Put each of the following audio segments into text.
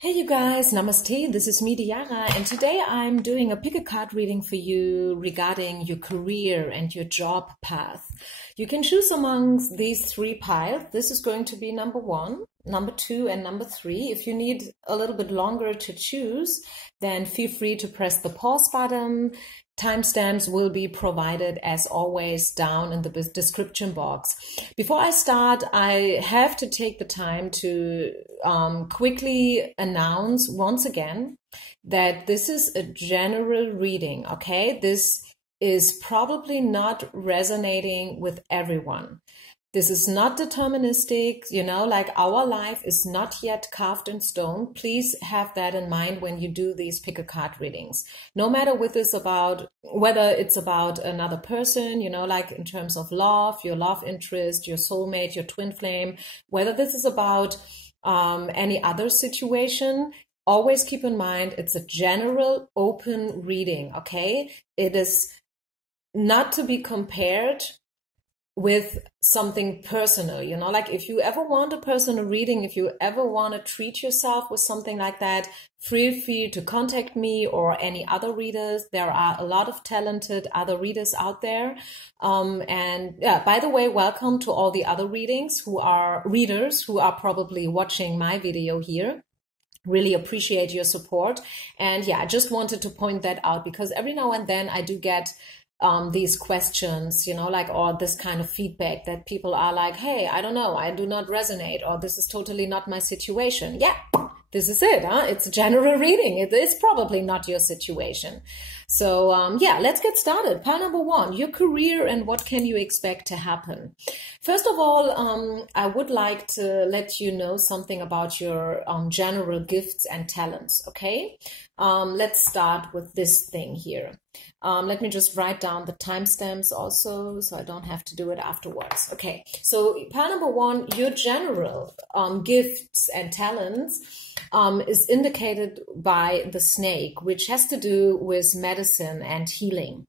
Hey you guys, namaste, this is me Diara, and today I'm doing a pick a card reading for you regarding your career and your job path. You can choose amongst these three piles. This is going to be number 1, number 2, and number 3. If you need a little bit longer to choose, then feel free to press the pause button. Timestamps will be provided as always down in the description box. Before I start, I have to take the time to quickly announce once again that this is a general reading, okay? This is probably not resonating with everyone. This is not deterministic, like our life is not yet carved in stone. Please have that in mind when you do these pick a card readings. No matter whether it's about another person, like in terms of love, your love interest, your soulmate, your twin flame, whether this is about any other situation, always keep in mind it's a general open reading, okay? It is not to be compared with something personal, like if you ever want a personal reading, if you ever want to treat yourself with something like that, feel free to contact me or any other readers. There are a lot of talented other readers out there. And yeah, by the way, welcome to all the other readers who are probably watching my video here. Really appreciate your support. And yeah, I just wanted to point that out because every now and then I do get these questions, or this kind of feedback that people are like, hey, I don't know, I do not resonate, or this is totally not my situation. Yeah, this is it. It's a general reading. It is probably not your situation. So yeah, let's get started. Pile number 1, your career and what can you expect to happen. First of all, I would like to let you know something about your general gifts and talents, okay? Let's start with this thing here. Let me just write down the timestamps also, so I don't have to do it afterwards. Okay, so pile number 1, your general gifts and talents is indicated by the snake, which has to do with medicine and healing.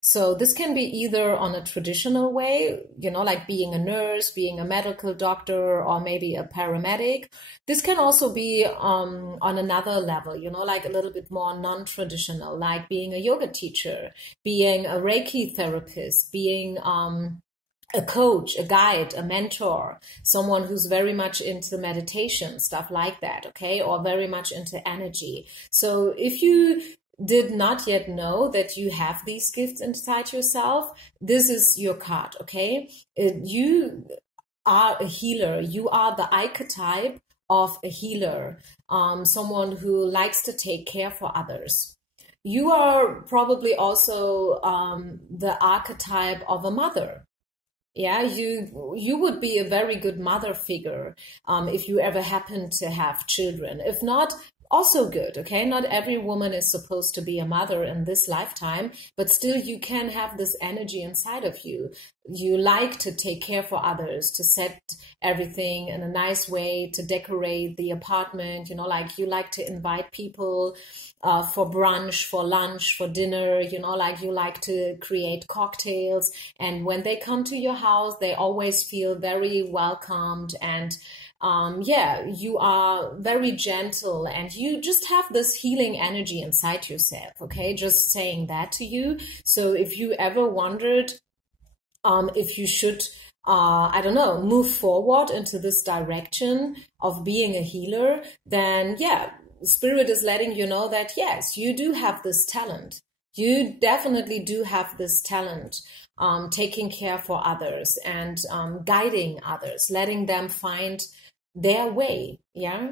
So this can be either on a traditional way, like being a nurse, being a medical doctor, or maybe a paramedic. This can also be on another level, like a little bit more non-traditional, like being a yoga teacher, being a Reiki therapist, being a coach, a guide, a mentor, someone who's very much into meditation, stuff like that, okay, or very much into energy. So if you did not yet know that you have these gifts inside yourself, this is your card, okay? You are a healer. You are the archetype of a healer, someone who likes to take care for others. You are probably also the archetype of a mother. Yeah, you would be a very good mother figure if you ever happen to have children. If not, also good, okay? Not every woman is supposed to be a mother in this lifetime, but still you can have this energy inside of you. You like to take care for others, to set everything in a nice way, to decorate the apartment, like you like to invite people for brunch, for lunch, for dinner, like you like to create cocktails. And when they come to your house, they always feel very welcomed and yeah, you are very gentle and you just have this healing energy inside yourself, okay? Just saying that to you. So if you ever wondered if you should, I don't know, move forward into this direction of being a healer, then yeah, Spirit is letting you know that yes, you do have this talent. You definitely do have this talent, taking care for others and guiding others, letting them find their way. Yeah.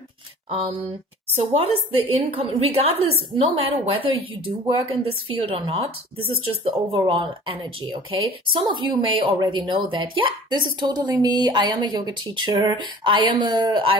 So what is the income, regardless, no matter whether you do work in this field or not, this is just the overall energy. Okay. Some of you may already know that, yeah, this is totally me. I am a yoga teacher. I am a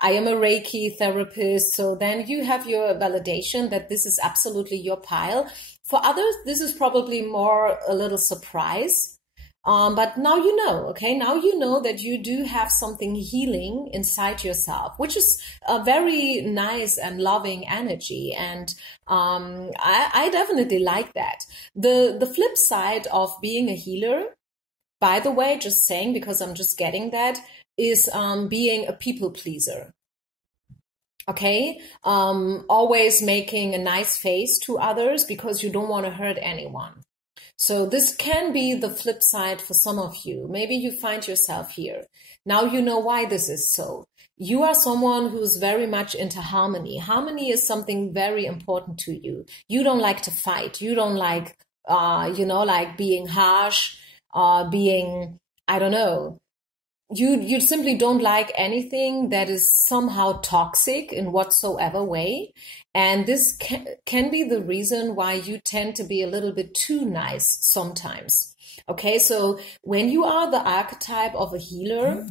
Reiki therapist. So then you have your validation that this is absolutely your pile. For others, this is probably more a little surprise. But now you know, okay? Now you know that you do have something healing inside yourself, which is a very nice and loving energy. And I definitely like that. The flip side of being a healer, by the way, just saying because I'm just getting that, is being a people pleaser. Okay, always making a nice face to others because you don't want to hurt anyone. So this can be the flip side for some of you. Maybe you find yourself here. Now you know why this is so. You are someone who's very much into harmony. Harmony is something very important to you. You don't like to fight. You don't like, like being harsh, being, I don't know, you simply don't like anything that is somehow toxic in whatsoever way. And this can be the reason why you tend to be a little bit too nice sometimes. Okay, so when you are the archetype of a healer,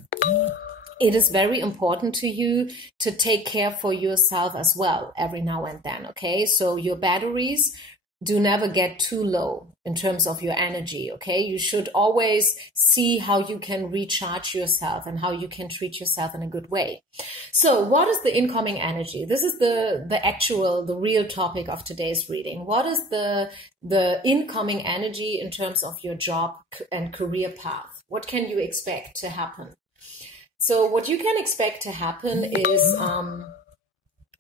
it is very important to you to take care for yourself as well every now and then. Okay, so your batteries do never get too low in terms of your energy, okay? You should always see how you can recharge yourself and how you can treat yourself in a good way. So what is the incoming energy? This is the real topic of today's reading. What is the incoming energy in terms of your job and career path? What can you expect to happen? So what you can expect to happen is,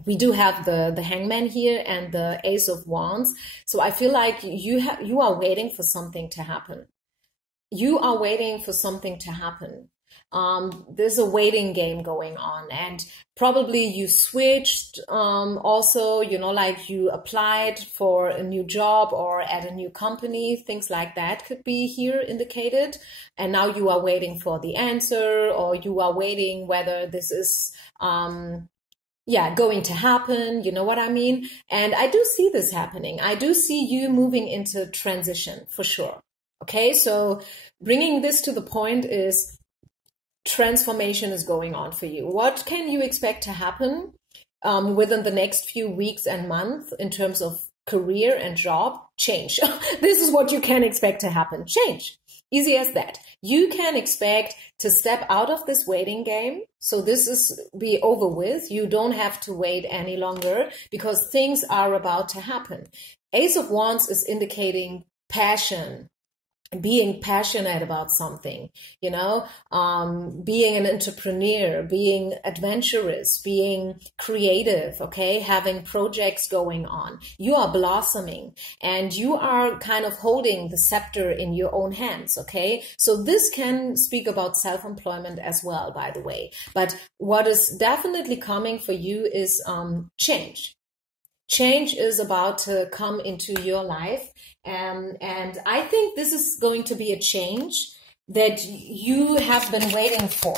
we do have the Hangman here and the Ace of Wands. So I feel like you are waiting for something to happen. You are waiting for something to happen. There's a waiting game going on, and probably you switched, also, like you applied for a new job or at a new company, things like that could be here indicated. And now you are waiting for the answer, or you are waiting whether this is, going to happen, you know what I mean? And I do see this happening. I do see you moving into transition for sure. Okay, so bringing this to the point is transformation is going on for you. What can you expect to happen within the next few weeks and months in terms of career and job? Change. This is what you can expect to happen. Change. Easy as that. You can expect to step out of this waiting game. So this is be over with. You don't have to wait any longer because things are about to happen. Ace of Wands is indicating passion, being passionate about something, being an entrepreneur, being adventurous, being creative, okay, having projects going on. You are blossoming and you are kind of holding the scepter in your own hands, okay? So this can speak about self-employment as well, by the way. But what is definitely coming for you is change. Change is about to come into your life. And I think this is going to be a change that you have been waiting for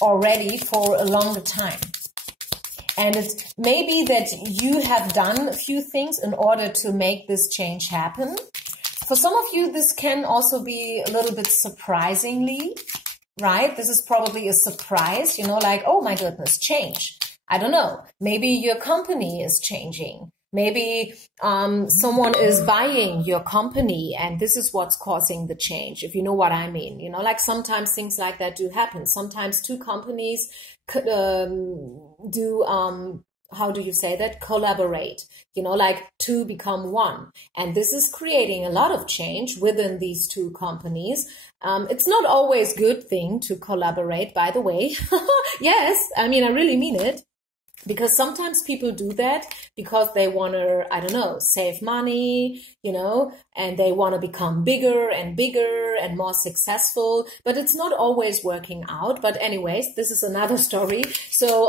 already for a longer time. And it may be that you have done a few things in order to make this change happen. For some of you, this can also be a little bit surprisingly, right? This is probably a surprise, like, oh my goodness, change. I don't know. Maybe your company is changing. Maybe someone is buying your company and this is what's causing the change, if you know what I mean. Like sometimes things like that do happen. Sometimes two companies do, how do you say that? Collaborate, like two become one. And this is creating a lot of change within these two companies. It's not always a good thing to collaborate, by the way. Yes, I really mean it. Because sometimes people do that because they want to, I don't know, save money, and they want to become bigger and more successful, but it's not always working out. But anyways, this is another story. So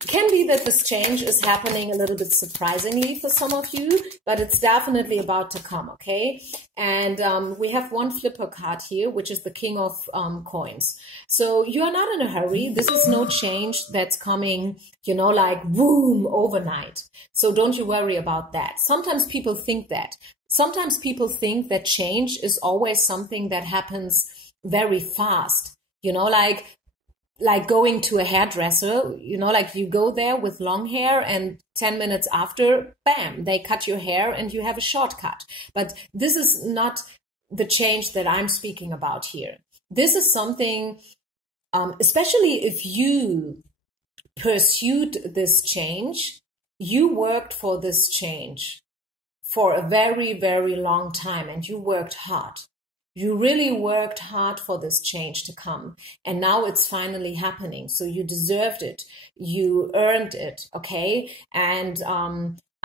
can be that this change is happening a little bit surprisingly for some of you, but it's definitely about to come, okay? And we have one flipper card here, which is the King of Coins. So you are not in a hurry. This is no change that's coming, like boom, overnight. So don't you worry about that. Sometimes people think that. Sometimes people think that change is always something that happens very fast, like going to a hairdresser, like you go there with long hair and 10 minutes after, bam, they cut your hair and you have a shortcut. But this is not the change that I'm speaking about here. This is something, especially if you pursued this change, you worked for this change for a very, very long time and you worked hard. You really worked hard for this change to come, and now it's finally happening. So you deserved it. You earned it, okay? And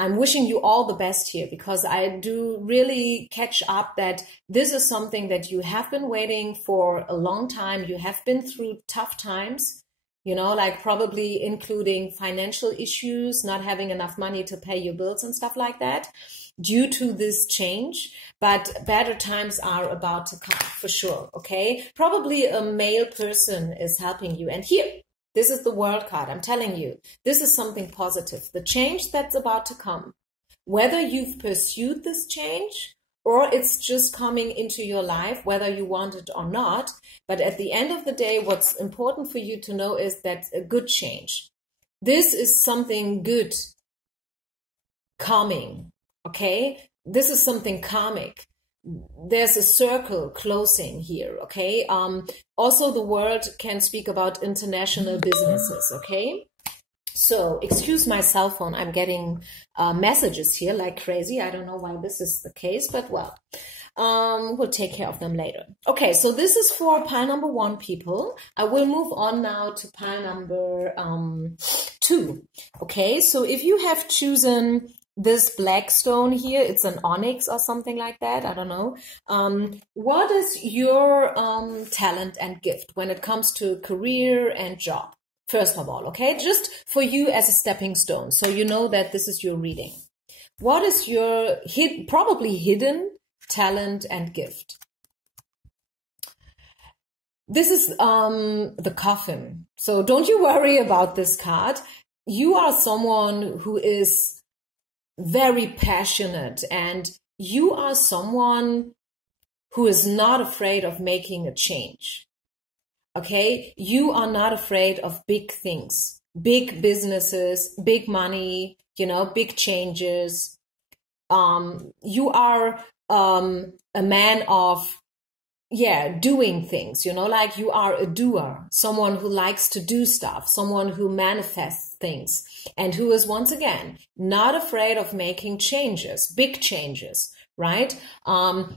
I'm wishing you all the best here, because I do really catch up that this is something that you have been waiting for a long time. You have been through tough times, you know, like probably including financial issues, not having enough money to pay your bills and stuff like that due to this change. But better times are about to come for sure, okay? Probably a male person is helping you. And here, this is the World card. I'm telling you, this is something positive. The change that's about to come, whether you've pursued this change or it's just coming into your life, whether you want it or not. But at the end of the day, what's important for you to know is that a good change. This is something good coming, okay? This is something karmic. There's a circle closing here, okay? Also, the word can speak about international businesses, okay? So, excuse my cell phone. I'm getting messages here like crazy. I don't know why this is the case, but well, we'll take care of them later. Okay, so this is for pile number 1, people. I will move on now to pile number 2. Okay, so if you have chosen this black stone here, it's an onyx or something like that, I don't know. What is your talent and gift when it comes to career and job? First of all, okay, just for you as a stepping stone, so you know that this is your reading. What is your probably hidden talent and gift? This is the coffin. So don't you worry about this card. You are someone who is very passionate, and you are someone who is not afraid of making a change. Okay, you are not afraid of big things, big businesses, big money, you know, big changes. You are a man of, doing things, you know, like you are a doer, someone who likes to do stuff, someone who manifests things, and who is, once again, not afraid of making changes, big changes, right?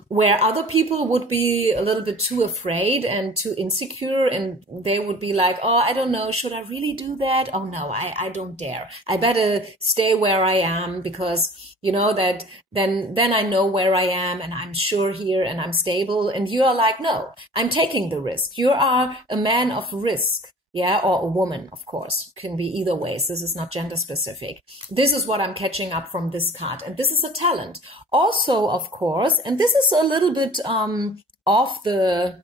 Where other people would be a little bit too afraid and too insecure, and they would be like, oh, I don't know, should I really do that? Oh no, I don't dare. I better stay where I am, because you know that then I know where I am and I'm sure here and I'm stable. And you are like, no, I'm taking the risk. You are a man of risk. Yeah, or a woman, of course, can be either ways. This is not gender specific. This is what I'm catching up from this card. And this is a talent. Also, of course, and this is a little bit off the,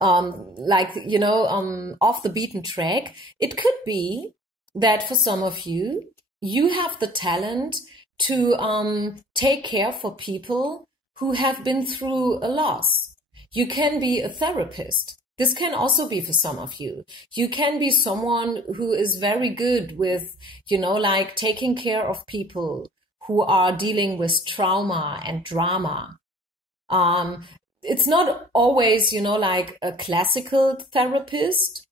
off the beaten track. It could be that for some of you, you have the talent to take care for people who have been through a loss. You can be a therapist. This can also be for some of you. You can be someone who is very good with, you know, like taking care of people who are dealing with trauma and drama. It's not always, you know, like a classical therapist.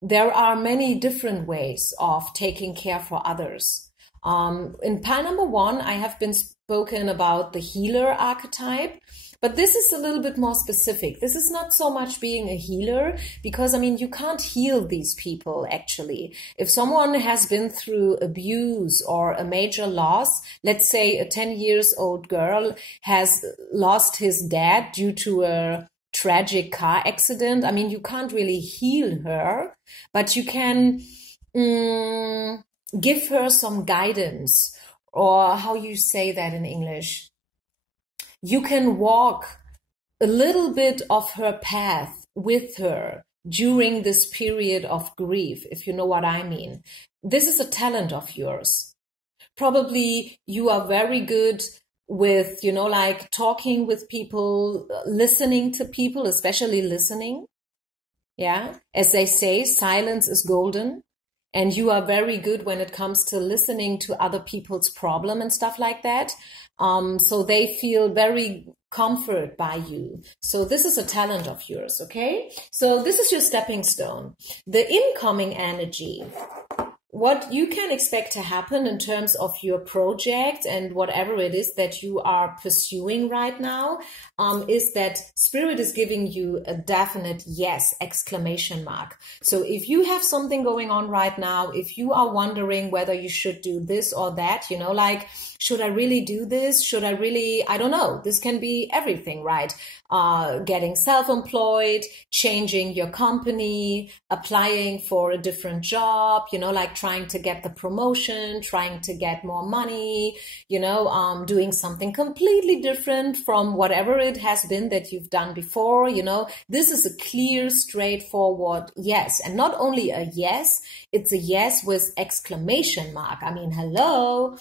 There are many different ways of taking care for others. In pile number 1, I have been spoken about the healer archetype. But this is a little bit more specific. This is not so much being a healer, because, I mean, you can't heal these people, actually. If someone has been through abuse or a major loss, let's say a 10-year-old girl has lost his dad due to a tragic car accident. I mean, you can't really heal her, but you can give her some guidance, or how you say that in English. You can walk a little bit of her path with her during this period of grief, if you know what I mean. This is a talent of yours. Probably you are very good with, you know, like talking with people, listening to people, especially listening. Yeah, as they say, silence is golden. And you are very good when it comes to listening to other people's problem and stuff like that. So they feel very comforted by you. So this is a talent of yours, okay? So this is your stepping stone. The incoming energy. what you can expect to happen in terms of your project and whatever it is that you are pursuing right now, is that Spirit is giving you a definite yes, exclamation mark. So if you have something going on right now, if you are wondering whether you should do this or that, you know, like, should I really do this? Should I really, I don't know. This can be everything, right? Getting self-employed, changing your company, applying for a different job, you know, like trying to get the promotion, trying to get more money, you know, doing something completely different from whatever it has been that you've done before, you know. This is a clear, straightforward yes. And not only a yes, it's a yes with exclamation mark. I mean, hello.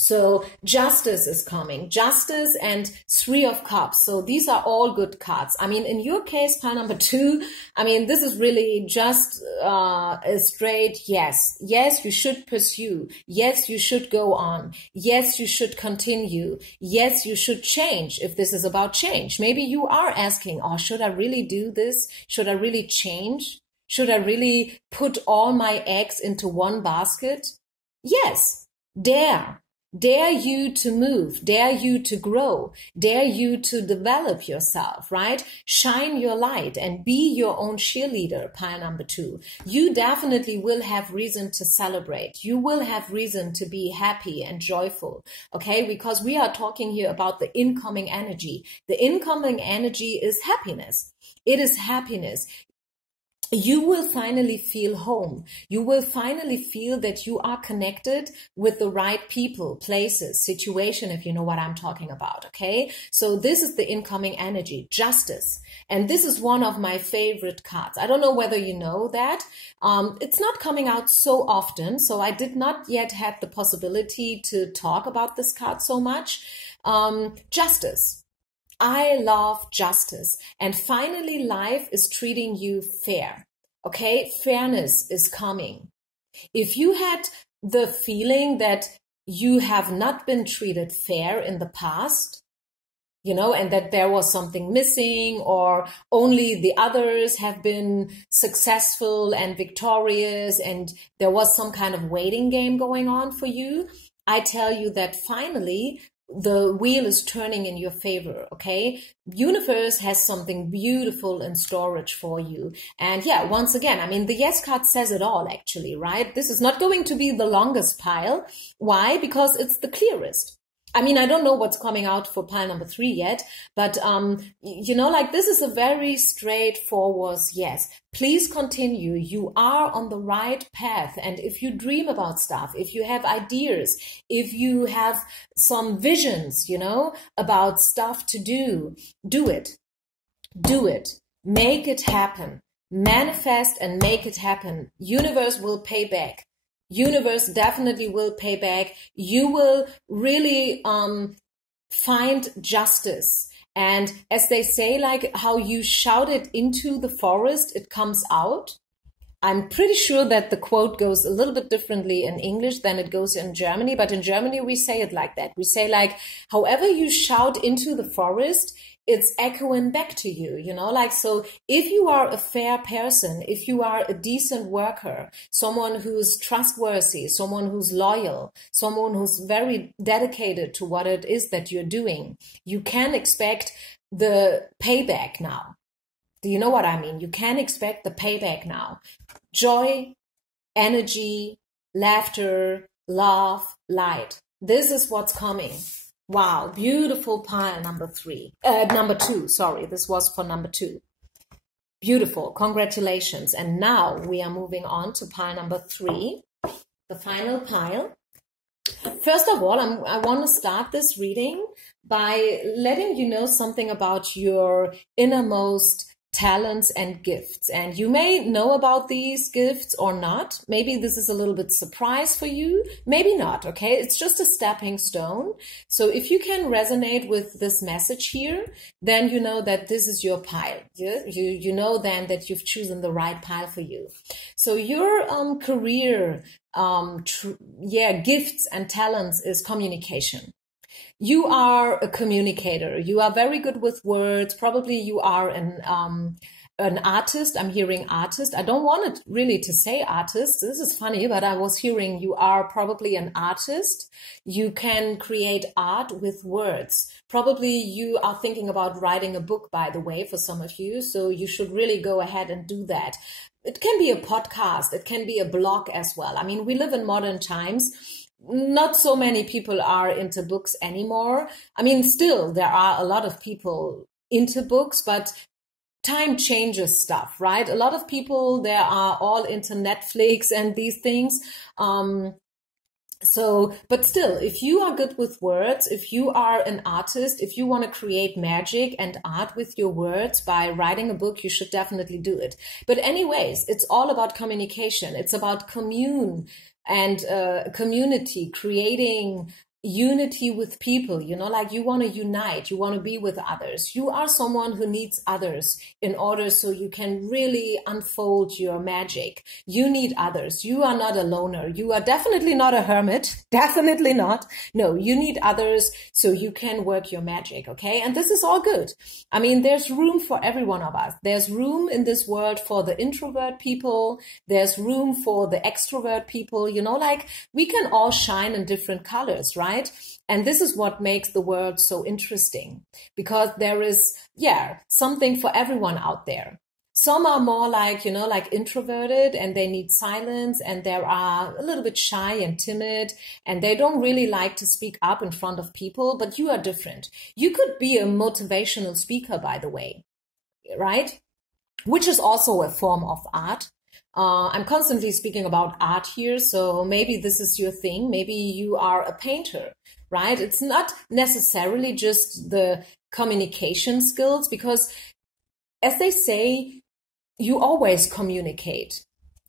So justice is coming, justice and Three of Cups. So these are all good cards. I mean, in your case, pile number 2, I mean, this is really just a straight yes. Yes, you should pursue. Yes, you should go on. Yes, you should continue. Yes, you should change if this is about change. Maybe you are asking, oh, should I really do this? Should I really change? Should I really put all my eggs into one basket? Yes, dare. Dare you to move, dare you to grow, dare you to develop yourself, right? Shine your light and be your own cheerleader, pile number 2. You definitely will have reason to celebrate. You will have reason to be happy and joyful, okay? Because we are talking here about the incoming energy. The incoming energy is happiness. It is happiness. You will finally feel home. You will finally feel that you are connected with the right people, places, situation, if you know what I'm talking about, okay? So this is the incoming energy, justice. And this is one of my favorite cards. I don't know whether you know that. It's not coming out so often, so I did not yet have the possibility to talk about this card so much. Justice. I love justice. And finally, life is treating you fair. Okay, fairness is coming. If you had the feeling that you have not been treated fair in the past, you know, and that there was something missing, or only the others have been successful and victorious, and there was some kind of waiting game going on for you, I tell you that finally the wheel is turning in your favor, okay? Universe has something beautiful in storage for you. And yeah, once again, I mean, the yes card says it all, actually, right? This is not going to be the longest pile. Why? Because it's the clearest. I mean, I don't know what's coming out for pile number 3 yet, but, you know, like, this is a very straightforward yes. Please continue. You are on the right path. And if you dream about stuff, if you have ideas, if you have some visions, you know, about stuff to do, do it. Do it. Make it happen. Manifest and make it happen. Universe will pay back. Universe definitely will pay back. You will really find justice. And as they say, like, how you shout it into the forest, it comes out. I'm pretty sure that the quote goes a little bit differently in English than it goes in Germany. But in Germany, we say it like that. We say, like, however you shout into the forest, it's echoing back to you, you know, like, so if you are a fair person, if you are a decent worker, someone who's trustworthy, someone who's loyal, someone who's very dedicated to what it is that you're doing, you can expect the payback now. Do you know what I mean? You can expect the payback now. Joy, energy, laughter, love, light. This is what's coming. Wow, beautiful pile number 2, sorry, this was for number 2. Beautiful, congratulations. And now we are moving on to pile number 3, the final pile. First of all, I want to start this reading by letting you know something about your innermost talents and gifts. And you may know about these gifts or not. Maybe this is a little bit surprise for you. Maybe not, okay? It's just a stepping stone. So if you can resonate with this message here, then you know that this is your pile. You know then that you've chosen the right pile for you. So your career, gifts and talents is communication. You are a communicator. You are very good with words. Probably you are an artist. I'm hearing artist. I don't want it really to say artist. This is funny, but I was hearing you are probably an artist. You can create art with words. Probably you are thinking about writing a book, by the way, for some of you. So you should really go ahead and do that. It can be a podcast. It can be a blog as well. I mean, we live in modern times. Not so many people are into books anymore. I mean, still, there are a lot of people into books, but time changes stuff, right? A lot of people, they are all into Netflix and these things. But still, if you are good with words, if you are an artist, if you want to create magic and art with your words by writing a book, you should definitely do it. But anyways, it's all about communication. It's about community, creating unity with people, like you want to unite, you want to be with others. You are someone who needs others in order so you can really unfold your magic. You need others. You are not a loner. You are definitely not a hermit. Definitely not. No, you need others so you can work your magic, okay? And this is all good. I mean, there's room for every one of us. There's room in this world for the introvert people. There's room for the extrovert people, like we can all shine in different colors, right? And this is what makes the world so interesting, because there is, something for everyone out there. Some are more like, like introverted and they need silence, and there are a little bit shy and timid and they don't really like to speak up in front of people, but you are different. You could be a motivational speaker, by the way, right? Which is also a form of art. I'm constantly speaking about art here, so maybe this is your thing. Maybe you are a painter, right? It's not necessarily just the communication skills, because as they say, you always communicate,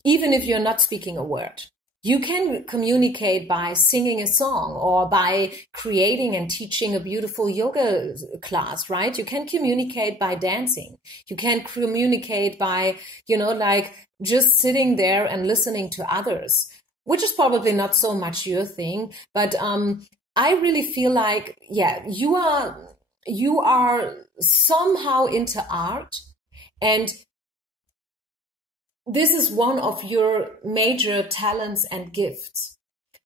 even if you're not speaking a word. You can communicate by singing a song or by creating and teaching a beautiful yoga class, right? You can communicate by dancing. You can communicate by, like just sitting there and listening to others, which is probably not so much your thing. But I really feel like, you are somehow into art, and this is one of your major talents and gifts,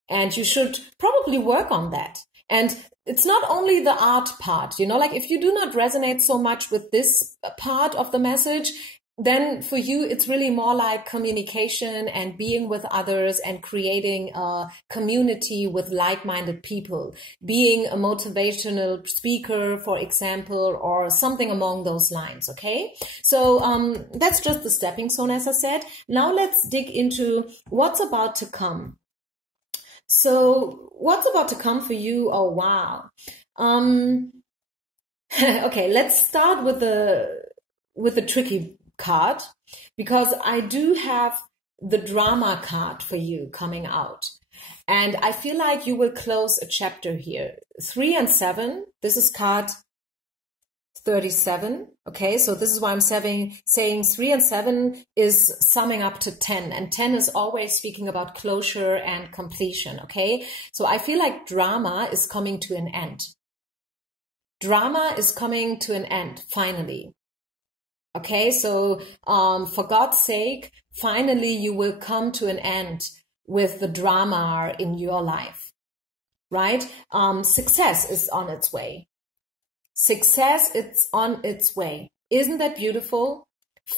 and you should probably work on that. And it's not only the art part, like if you do not resonate so much with this part of the message, then for you, it's really more like communication and being with others and creating a community with like-minded people, being a motivational speaker, for example, or something along those lines. Okay. So, that's just the stepping stone, as I said. Now let's dig into what's about to come. So what's about to come for you? Oh, wow. Okay, let's start with the tricky card, because I do have the drama card for you coming out, and I feel like you will close a chapter here. 3 and 7, this is card 37. Okay, so this is why I'm saying 3 and 7 is summing up to 10, and 10 is always speaking about closure and completion. Okay, so I feel like drama is coming to an end. Drama is coming to an end, finally. Okay, so for God's sake, finally you will come to an end with the drama in your life, right? Success is on its way. Success is on its way. Isn't that beautiful?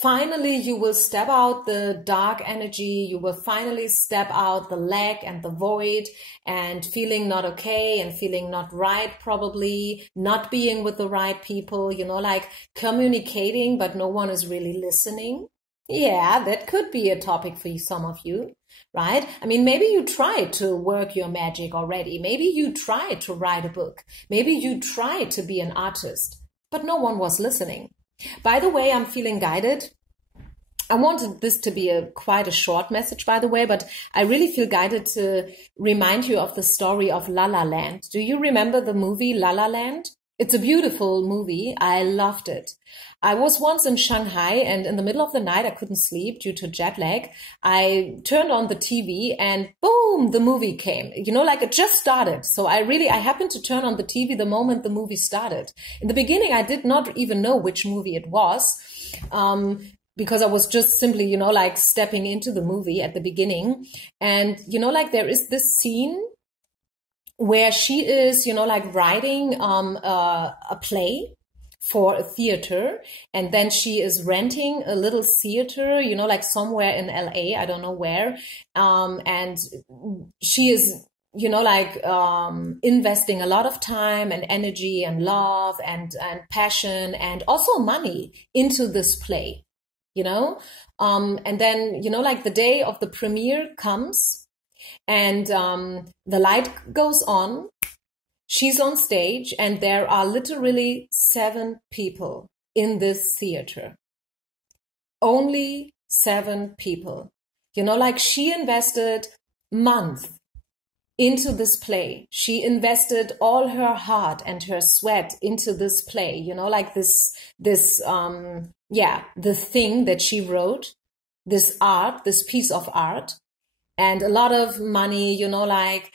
Finally, you will step out the dark energy. You will finally step out the lack and the void and feeling not okay and feeling not right, probably not being with the right people, like communicating, but no one is really listening. Yeah, that could be a topic for some of you, right? I mean, maybe you tried to work your magic already. Maybe you tried to write a book. Maybe you tried to be an artist, but no one was listening. By the way, I'm feeling guided. I wanted this to be quite a short message, by the way, but I really feel guided to remind you of the story of La La Land. Do you remember the movie La La Land? It's a beautiful movie. I loved it. I was once in Shanghai and in the middle of the night, I couldn't sleep due to jet lag. I turned on the TV and boom, the movie came. You know, like it just started. So I happened to turn on the TV the moment the movie started. In the beginning, I did not even know which movie it was. Because I was just simply, you know, like stepping into the movie at the beginning. And, you know, like there is this scene where she is, you know, like writing a play for a theater, and then she is renting a little theater, you know, like somewhere in LA, I don't know where, and she is, you know, like investing a lot of time and energy and love and passion and also money into this play, you know, and then, you know, like the day of the premiere comes and the light goes on. She's on stage and there are literally 7 people in this theater. Only 7 people. You know, like she invested months into this play. She invested all her heart and her sweat into this play. You know, like the thing that she wrote, this art, this piece of art, and a lot of money, you know, like,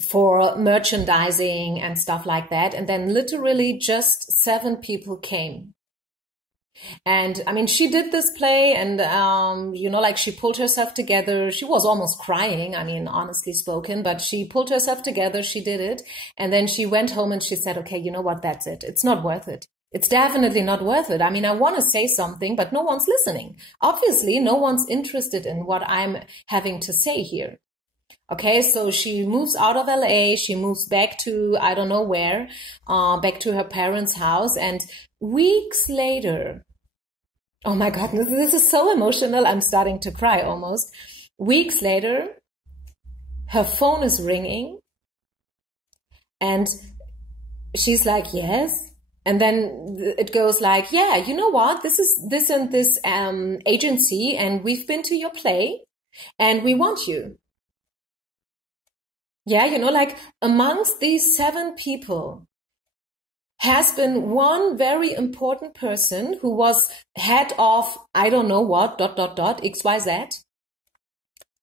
for merchandising and stuff like that. And then literally just 7 people came. And I mean, she did this play and, you know, like she pulled herself together. She was almost crying. I mean, honestly spoken, but she pulled herself together. She did it. And then she went home and she said, okay, you know what? That's it. It's not worth it. It's definitely not worth it. I mean, I want to say something, but no one's listening. Obviously, no one's interested in what I'm having to say here. Okay, so she moves out of LA, she moves back to, I don't know where, back to her parents' house. And weeks later, oh my God, this is so emotional. I'm starting to cry almost. Weeks later, her phone is ringing and she's like, yes. And then it goes like, yeah, you know what? This is this and this agency and we've been to your play and we want you. Yeah, you know, like amongst these 7 people has been one very important person who was head of, I don't know what, ... XYZ,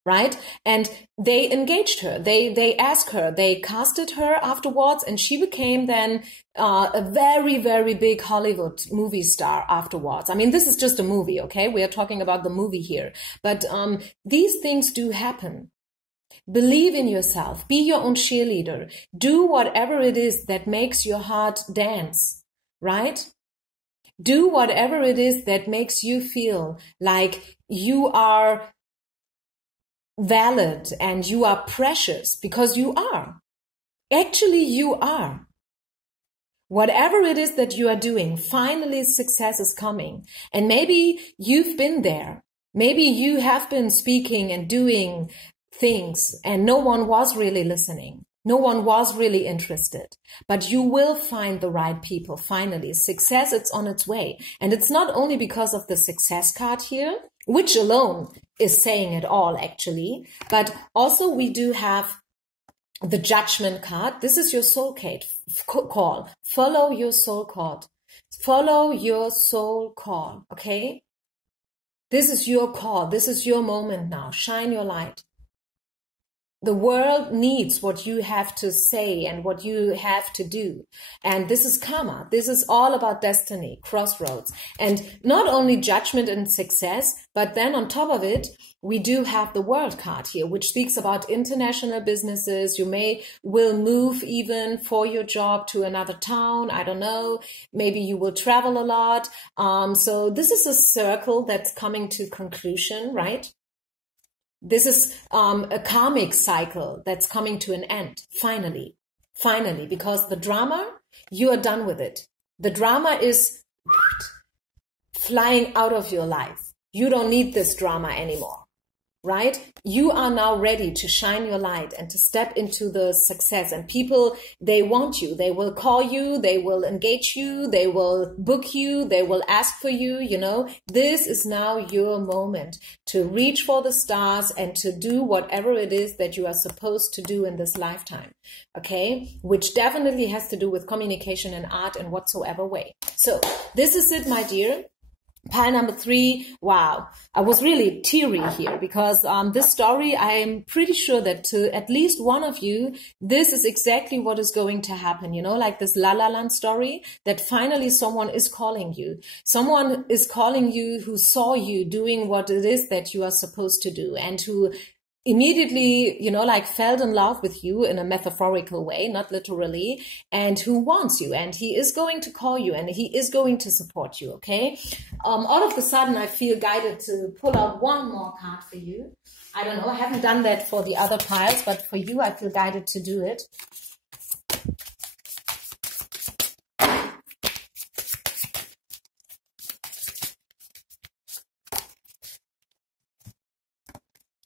right? And they engaged her, they asked her, they casted her afterwards, and she became then a very, very big Hollywood movie star afterwards. I mean, this is just a movie, okay? We are talking about the movie here. But these things do happen. Believe in yourself. Be your own cheerleader. Do whatever it is that makes your heart dance, right? Do whatever it is that makes you feel like you are valid and you are precious, because you are. Actually, you are. Whatever it is that you are doing, finally success is coming. And maybe you've been there. Maybe you have been speaking and doing things and no one was really listening. No one was really interested, but you will find the right people. Finally, success, it's on its way. And it's not only because of the success card here, which alone is saying it all actually, but also we do have the judgment card. This is your soul call. Follow your soul call. Follow your soul call. Okay. This is your call. This is your moment now. Shine your light. The world needs what you have to say and what you have to do. And this is karma. This is all about destiny, crossroads. And not only judgment and success, but then on top of it, we do have the world card here, which speaks about international businesses. You will move even for your job to another town. I don't know. Maybe you will travel a lot. So this is a circle that's coming to conclusion, right? This is a karmic cycle that's coming to an end, finally, because the drama, you are done with it. The drama is flying out of your life. You don't need this drama anymore. right? You are now ready to shine your light and to step into the success. And people, they want you. They will call you. They will engage you. They will book you. They will ask for you. You know, this is now your moment to reach for the stars and to do whatever it is that you are supposed to do in this lifetime. Okay, which definitely has to do with communication and art in whatsoever way. So this is it, my dear. Pile number 3, wow, I was really teary here because this story, I am pretty sure that to at least one of you, this is exactly what is going to happen. You know, like this La La Land story, that finally someone is calling you. Someone is calling you who saw you doing what it is that you are supposed to do, and who immediately, you know, like fell in love with you in a metaphorical way, not literally, and who wants you, and he is going to call you, and he is going to support you, okay? All of a sudden, I feel guided to pull out one more card for you. I don't know, I haven't done that for the other piles, but for you, I feel guided to do it.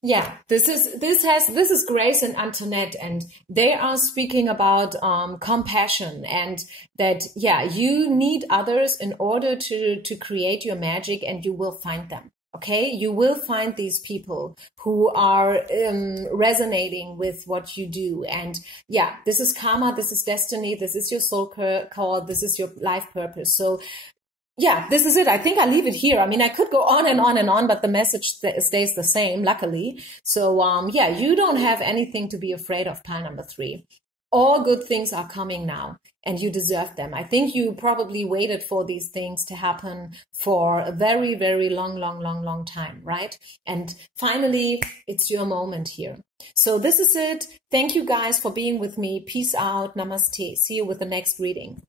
Yeah, this is Grace and Antoinette, and they are speaking about compassion, and that, yeah, you need others in order to create your magic, and you will find them. Okay, you will find these people who are resonating with what you do. And yeah, this is karma, this is destiny, this is your soul call, this is your life purpose. So yeah, this is it. I think I leave it here. I mean, I could go on and on and on, but the message stays the same, luckily. So yeah, you don't have anything to be afraid of, pile number 3. All good things are coming now, and you deserve them. I think you probably waited for these things to happen for a very, very long time, right? And finally, it's your moment here. So this is it. Thank you guys for being with me. Peace out. Namaste. See you with the next reading.